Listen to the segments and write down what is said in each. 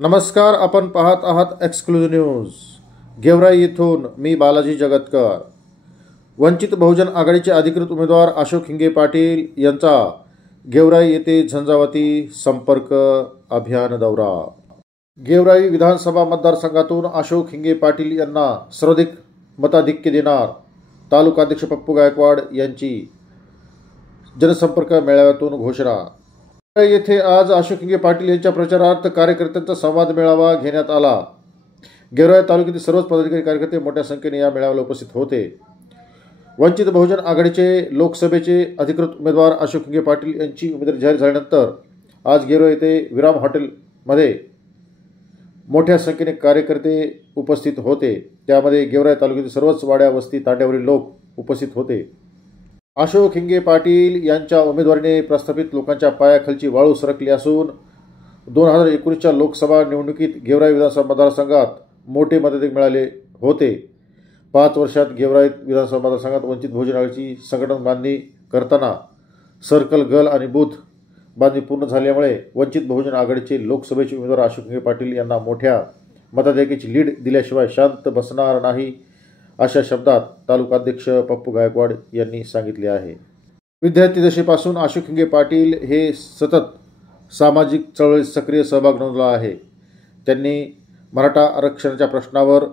नमस्कार, आपण पाहत आहात एक्सक्लुझिव्ह न्यूज. गेवराई येथून मी बालाजी जगतकर. वंचित बहुजन आघाडीचे अधिकृत उमेदवार अशोक हिंगे पाटील यांचा गेवराई येथे झंझावाती संपर्क अभियान दौरा. गेवराई विधानसभा मतदारसंघातून अशोक हिंगे पाटील यांना सर्वाधिक मताधिक्य देणार तालुकाध्यक्ष पप्पू गायकवाड यांची जनसंपर्क मेळाव्यातून घोषणा. येथे आज अशोक हिंगे पाटील यांच्या प्रचारार्थ कार्यकर्त्यांचा संवाद मेळावा घेण्यात आला. गेवराई तालुक्यातील सर्वच पदाधिकारी कार्यकर्ते मोठ्या संख्येने या मेळाव्याला उपस्थित होते. वंचित बहुजन आघाडीचे लोकसभेचे अधिकृत उमेदवार अशोक हिंगे पाटील यांची उमेदवारी जाहीर झाल्यानंतर आज गेवराई येथे विराम हॉटेलमध्ये मोठ्या संख्येने कार्यकर्ते उपस्थित होते. त्यामध्ये गेवराई तालुक्यातील सर्वच वाड्या वस्ती तांड्यावरील लोक उपस्थित होते. अशोक हिंगे पाटील यांच्या उमेदवारीने प्रस्थापित लोकांच्या पायाखालची वाळू सरकली असून 2019च्या लोकसभा निवडणुकीत गेवराई विधानसभा मतदारसंघात मोठे मताधिक्य मिळाले होते. 5 वर्षात गेवराई विधानसभा मतदारसंघात वंचित बहुजन आघाडीची संघटन बांधणी करताना सर्कल गल आणि बूथ बांधणी पूर्ण झाल्यामुळे वंचित बहुजन आघाडीचे लोकसभेचे उमेदवार अशोक हिंगे पाटील यांना मोठ्या मताधिक्याची लीड दिल्याशिवाय शांत बसणार नाही, अशा शब्दात तालुकाध्यक्ष पप्पू गायकवाड यांनी सांगितले आहे. विद्यार्थी दशेपासून अशोक हिंगे पाटील हे सतत सामाजिक चळवळीत सक्रिय सहभाग नोंदवला आहे. त्यांनी मराठा आरक्षणाच्या प्रश्नावर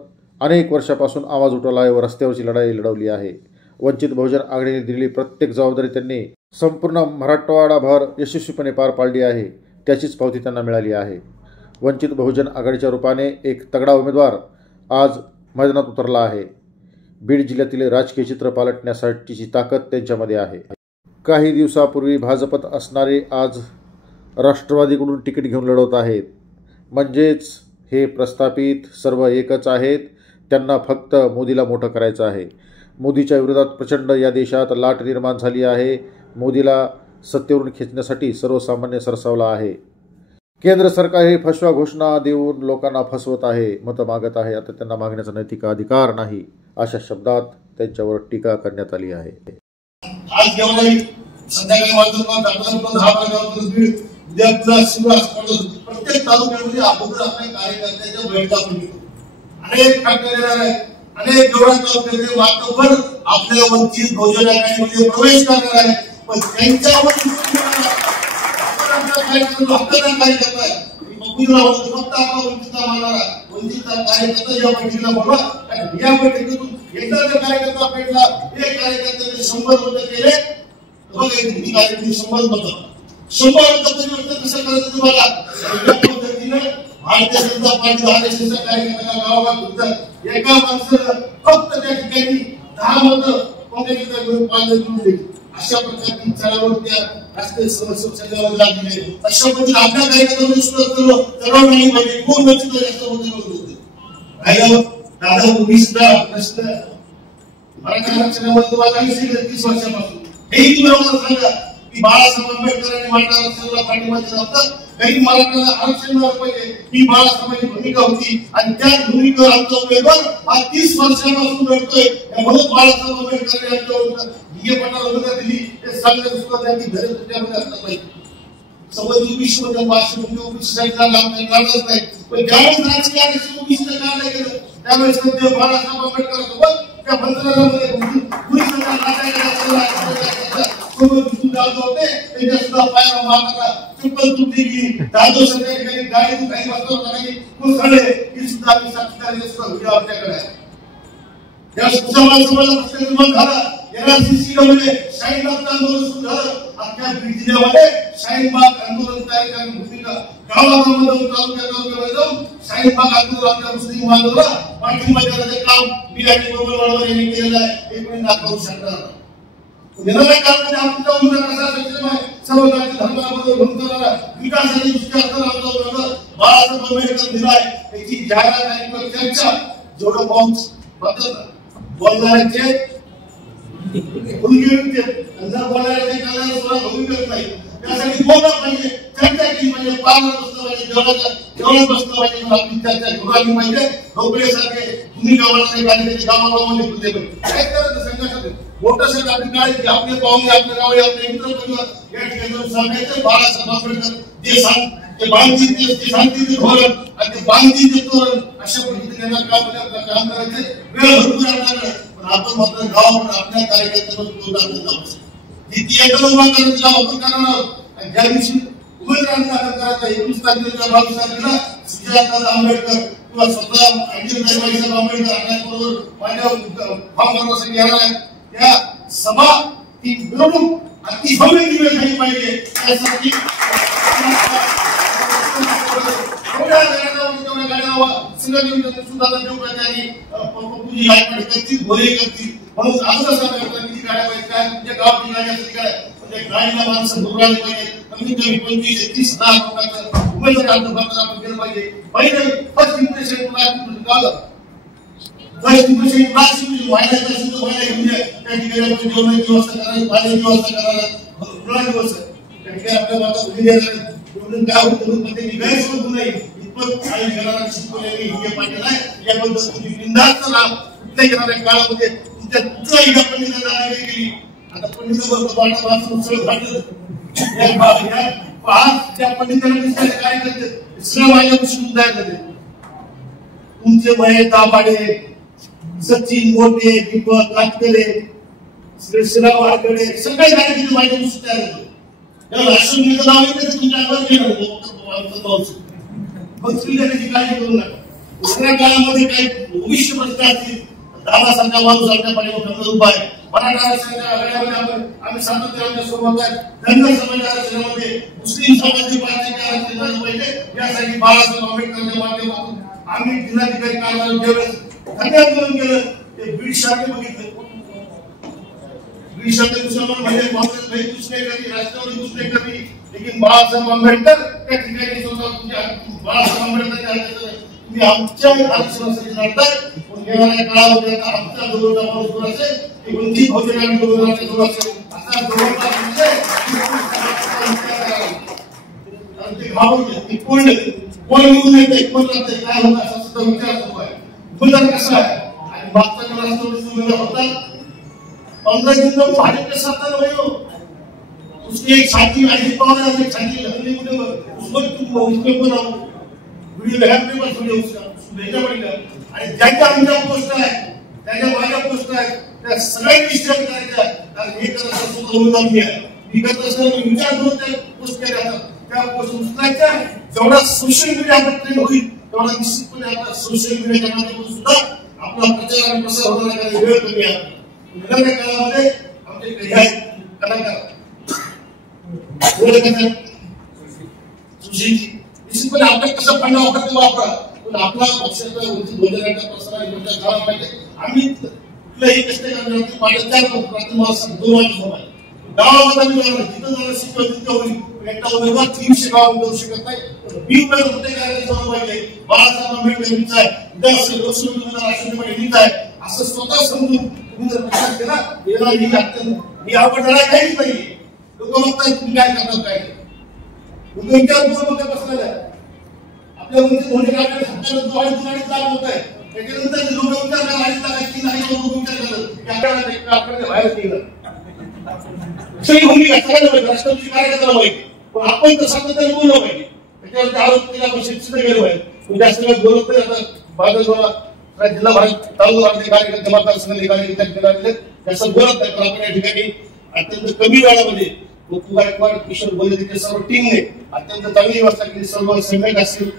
अनेक वर्षापासून आवाज उठवला आहे व रस्त्यावरची लढाई लढवली आहे. वंचित बहुजन आघाडीने दिलेली प्रत्येक जबाबदारी त्यांनी संपूर्ण मराठवाडाभर यशस्वीपणे पार पाडली आहे. त्याचीच पावती त्यांना मिळाली आहे. वंचित बहुजन आघाडीच्या रूपाने एक तगडा उमेदवार आज मैदानात उतरला आहे. बीड जिल्ह्यातील राजकीय चित्र पालटण्यासाठीची ताकद त्यांच्यामध्ये आहे. काही दिवसापूर्वी भाजपत असणारे आज राष्ट्रवादीकडून तिकीट घेऊन लढवत आहेत. म्हणजेच हे प्रस्थापित सर्व एकच आहेत. त्यांना फक्त मोदीला मोठं करायचं आहे. मोदीच्या विरोधात प्रचंड या देशात लाट निर्माण झाली आहे. मोदीला सत्तेवरून खेचण्यासाठी सर्वसामान्य सरसावला आहे. केंद्र सरकार हे फसव्या घोषणा देऊन लोकांना फसवत आहे, मतं मागत आहे. आता त्यांना मागण्याचा नैतिक अधिकार नाही, अशा शब्दात त्यांच्यावर टीका करण्यात आली आहे. आज गेवराई संध्याकाळी प्रत्येक तालुक्यामध्ये अगोदर आपल्या कार्यकर्त्यांच्या बैठका होतो. अनेक अनेक गेवराई तालुक्याचे वातावरण आपल्या वंचित बहुजन आघाडीमध्ये प्रवेश करणार आहे. पण त्यांच्यावर कार्यकर्ता पेटला, एक कार्यकर्त्याने 100 मतं केले. 100 मतं 100 मतं कसं करायचं तुम्हाला? या पद्धतीने भारतीय जनता पार्टी आरएसएसचा कार्यकर्ता गावात एका माणसानं फक्त त्या ठिकाणी 10 मतं काँग्रेसच्या विरोधात पाळून दिली. अशा प्रकारची चळवळ त्या राष्ट्रीय समस्या लागली. अशा पद्धतीने आपल्या कार्यकर्त्यांनी चळवळ नाही पाहिजे. कोण वंचित जास्त होते राहिलं दादा उभीसुद्धा प्रश्न मराठा आरक्षणामध्ये तुम्हाला काही सांगितलं 30 वर्षापासून. हेही तुम्ही आम्हाला सांगा की बाळासाहेब आंबेडकरांनी मराठा आरक्षणाला पाठिंबा दिला होता. काही मराठा आरक्षण मिळालं पाहिजे ही बाळासाहेबांची भूमिका होती आणि त्या भूमिकेवर आमचा उमेदवार हा 30 वर्षापासून लढतोय. म्हणून बाळासाहेब आंबेडकरांनी आमच्या हिंगे पाटलाला उमेदवारी दिली. ते सांगण्याचं सुद्धा त्यांची घरे तुमच्यामध्ये असलं पाहिजे. समज ओबीसीमध्ये 500 ओबीसीला लागतच नाही. पण ज्यावेळेस राजकीय आरक्षण ओबीसीला का नाही केलं त्यावेळेस बाळासाहेब आंबेडकरांसोबत त्या मंत्रालयामध्ये सुद्धा पायाला मारला चुकल तुटली की दादो सगळ्या ठिकाणी गाडी काही वाजवत कोसळले ही सुद्धा आम्ही साक्षीदार सुद्धा व्हिडिओ आपल्याकडे आहे. या समाजाला प्रश्न निर्माण झाला. एनआरसीसीमध्ये शाहीनबाग आंदोलन सुरू झालं. अख्ख्या बीड जिल्ह्यामध्ये शाहीनबाग आंदोलन तयार करण्याची भूमिका गावागावामध्ये तालुक्यामध्ये जाऊन शाहीनबाग आंदोलन आपल्या मुस्लिम बांधवांना पाठिंबा देण्याचे काम मी आणि गोपाळ यांनी केलेलं आहे. हे कोणी दाखवू शकणार येणाऱ्या काळामध्ये आमचा उमेदवार कसा सक्षम आहे. सर्व जाती धर्माबरोबर भूमिका विकासाची दृष्टी असणारा आमचा उमेदवार बाळासाहेब आंबेडकर दिलाय. त्याची जाहिरात आणि चर्चा जेवढं पाऊस बोलणाऱ्यांचे जर बोलणाऱ्यांचे कानाला भूमिकाच नाही. त्यासाठी बोललं पाहिजे, चर्चा केली पाहिजे, पाळणं बसलं पाहिजे, जेवणात बसलं पाहिजे. आपली चर्चा घेऊन पाहिजे. ढोकळेसारखे भूमिका बोलणारे कार्यकर्ते गावागावामध्ये बोलले पाहिजे. काय करायचं संघासाठी मोठं सगळं आपली काळजी आपले पाहुणे आपले गावे आपले मित्र परिवार या ठिकाणी सांगायचं बाळासाहेब आंबेडकर जे सांगतील ते धोरण बांधणी देतो अशा पद्धतीने काम करायचं वेळ भरपूर आपल्याकडे पण आपण मात्र गावाकडे आपल्या कार्यकर्त्यांना ती एकदा उभा करायचा वापर करणार ज्या दिवशी उमेदवारांना करायचा 21 तारखेला 22 तारखेला सुजाता आंबेडकर किंवा स्वतः आंबेडकर आणण्याबरोबर माझ्या फॉर्म भरण्यासाठी येणार आहेत त्या सभा ती मिरवणूक अति भव्य दिवस झाली पाहिजे त्यासाठी म्हणून असं सांगतात किती गाड्या पाहिजे काय तुमच्या गावाची गाडी असली काय म्हणजे गाडीला माणसं भरवायला पाहिजे कमीत कमी 25-30 लाख लोकांचं उमेदवारी अर्ज आपण केलं पाहिजे पहिले फर्स्ट इम्प्रेशन फर्स्ट इम्प्रेशन व्हायला घेऊन त्या ठिकाणी आपण जेवणाची व्यवस्था करायला पाण्याची व्यवस्था करायला रुग्णाची व्यवस्था त्या ठिकाणी आपल्या माता उभी म्हणून काय होतं त्यांनी गैरसमज होऊ नये इतपत काही घराला शिकवलेली हिंगे पाटील आहे याबद्दल तुम्ही बिनधास्त राहा कुठल्या येणाऱ्या काळामध्ये तुमच्या कुठलाही या पंडितांना दादागिरी केली आता पंडितांवर वाचून सगळं घातलं त्या पंडितांना काय करते सगळं माझ्यापासून तयार करते तुमचे महेश दाभाडे सचिन मोठे दीपक कातकरे श्रीराम वारकडे सगळे गाडी माझ्यापासून तयार होते राष्ट्रपतीचं नाव येतं तुमच्या अंगावर गेलं मग स्त्रीची काळजी करू नका दुसऱ्या काळामध्ये काही भविष्य प्रश्न असतील दादासारखा माणूस आपल्या पाठीवर उभा आहे मराठा आरक्षणाच्या आघाड्यामध्ये आम्ही सातत्याने आमच्या सोबत आहे धनगर समाज आरक्षणामध्ये मुस्लिम समाजाची पार्टीचे आरक्षण झालं पाहिजे यासाठी बाळासाहेब आंबेडकरांच्या माध्यमातून आम्ही जिल्हाधिकारी कार्यालयात ज्यावेळेस धन्यवाद करून गेलं ते बीड शाखे बघितलं बीड शाखे मुसलमान म्हणजे काँग्रेस भाई कुछ नहीं करती राष्ट्रवादी कुछ नहीं करती लेकिन बाळासाहेब आंबेडकर त्या ठिकाणी बाळासाहेब आंबेडकर तुम्ही आमच्या आरक्षणासाठी लढताय पण येणाऱ्या काळामध्ये आता आमच्या जवळचा माणूस कोण असेल ते वंचित बहुजन आणि बहुजनाच्या जवळ असेल असा जवळचा ते घाबरले ते कोण निघून येते कोण राहते काय होतं असा सुद्धा विचार सुरू आहे उमेदवार कसा आहे आणि मागचा राष्ट्रवादी उमेदवार होता 15 दिन में भाजपा के साथ रहो उसके एक साथी अजित पवार है एक साथी लखनऊ में उसको तुम उसके ऊपर आओ वीडियो लगा के बस वीडियो उसका भेजना पड़ेगा आणि ज्यांच्या आमच्या पोस्ट आहे त्याच्या माझ्या पोस्ट आहे त्या सगळ्यांनी शेअर करायच्या कारण हे करत असतो उमेदवार मी आहे मी करत असताना विचार करून त्या पोस्ट केल्या जातात त्या पोस्ट उचलायच्या जेवढा सोशल मीडियावर ट्रेंड होईल तेवढा निश्चितपणे आपला सोशल मीडियाच्या माध्यमातून सुद्धा आपला प्रचार आणि प्रसार होण्याचा वेळ कमी आहे येणाऱ्या काळामध्ये आमचे काही कलाकार निश्चितपणे आपण कसं फंड वापरतो वापरा पण आपला पक्षाचा भोजनाचा प्रसार झाला पाहिजे आम्ही कुठल्याही कष्ट करण्यासाठी पाण्याच्या 2 वाजता गावामध्ये आम्ही जिथं जरा शिकवलं तिथं होईल एकटा उमेदवार 300 गावात जाऊ शकत नाही बी उमेदवार कुठे करायला पाहिजे बाळासाहेब आंबेडकर यांचा आहे उद्या असेल लोकसभा उमेदवार राष्ट्रपती यांचा आहे असं स्वतः समजून तुम्ही जर प्रचार केला येणार ही अत्यंत ही आवडणारा काहीच नाही लोक बघताय तुम्ही काय करतात काय लोक विचार बसलेला आहे आपल्या मोठे काढले लाभ होत आहे त्याच्यानंतर लोक विचार करायला की नाही लोक विचार करत आपल्याला बाहेर निघलं सही भूमिका सगळ्यांना राष्ट्रपती कार्यकर्त्याला माहिती पण आपण तर सातत्याने बोललो पाहिजे त्याच्यावरती आरोप केला आपण शिक्षित गेलो पाहिजे जास्त वेळ बोलत नाही आता माझा जिल्हा भारत तालुका कार्यकर्ते मतदारसंघाचे कार्यकर्ते जास्त बोलत नाही पण आपण या ठिकाणी अत्यंत कमी वेळामध्ये गोपू गायकवाड किशोर बोले सर्व टीमने अत्यंत चांगली व्यवस्था केली सर्व सेगमेंट असतील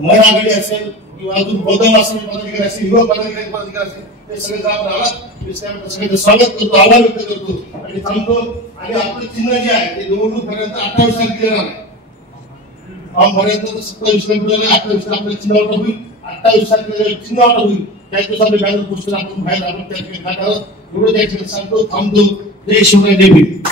महिला आघाडी असेल किंवा अजून बौद्ध आश्रमी पदाधिकारी असतील युवा पदाधिकारी असतील ते सगळे जाऊन आलात सगळ्यांचं स्वागत करतो आभार व्यक्त करतो आणि थांबतो आणि आपलं चिन्ह जे आहे ते निवडणूक पर्यंत 28 तारखेला आहे फॉर्म पर्यंत 27 फेब्रुवारी 28 आपल्या चिन्हावर होईल 28 तारखेला चिन्हावर होईल त्या दिवसात आपले बॅनर पोस्टर आपण बाहेर आपण त्या ठिकाणी काढावं एवढं त्या ठिकाणी सांगतो थांबतो जय शिवराय जय भीम